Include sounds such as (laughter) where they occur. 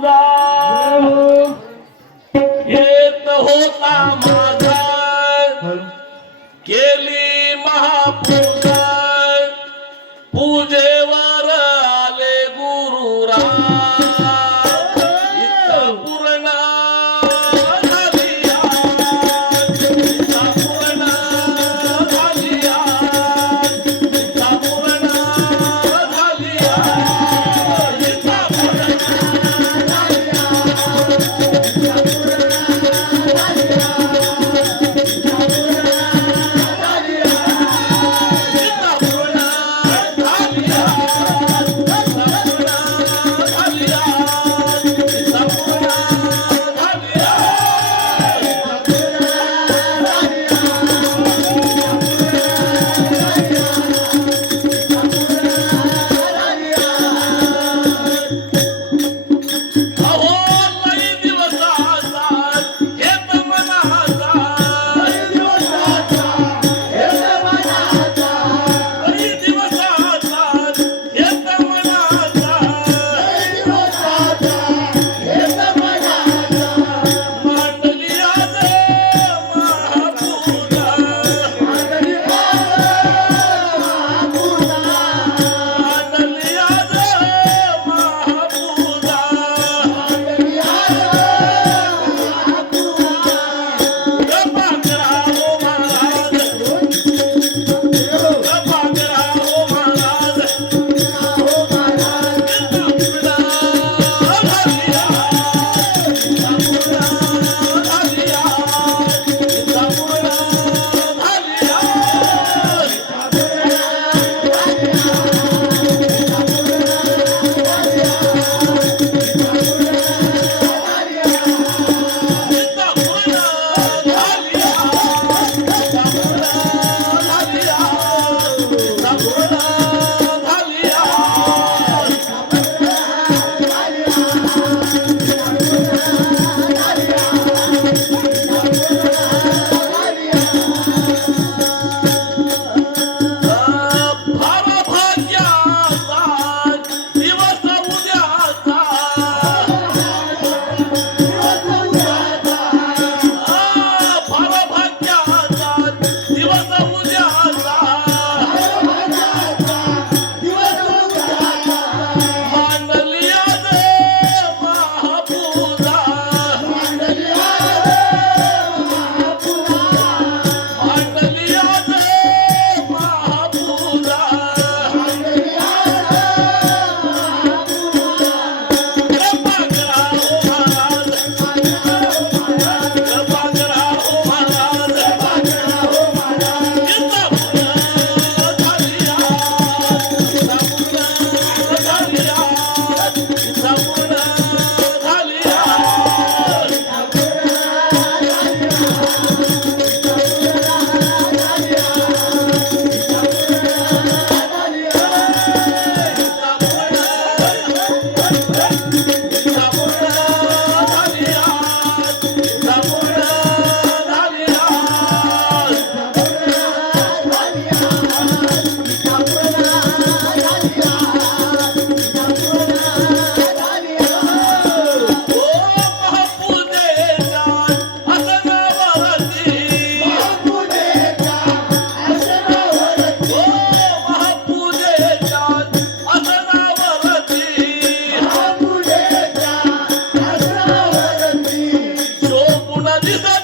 love. This (laughs)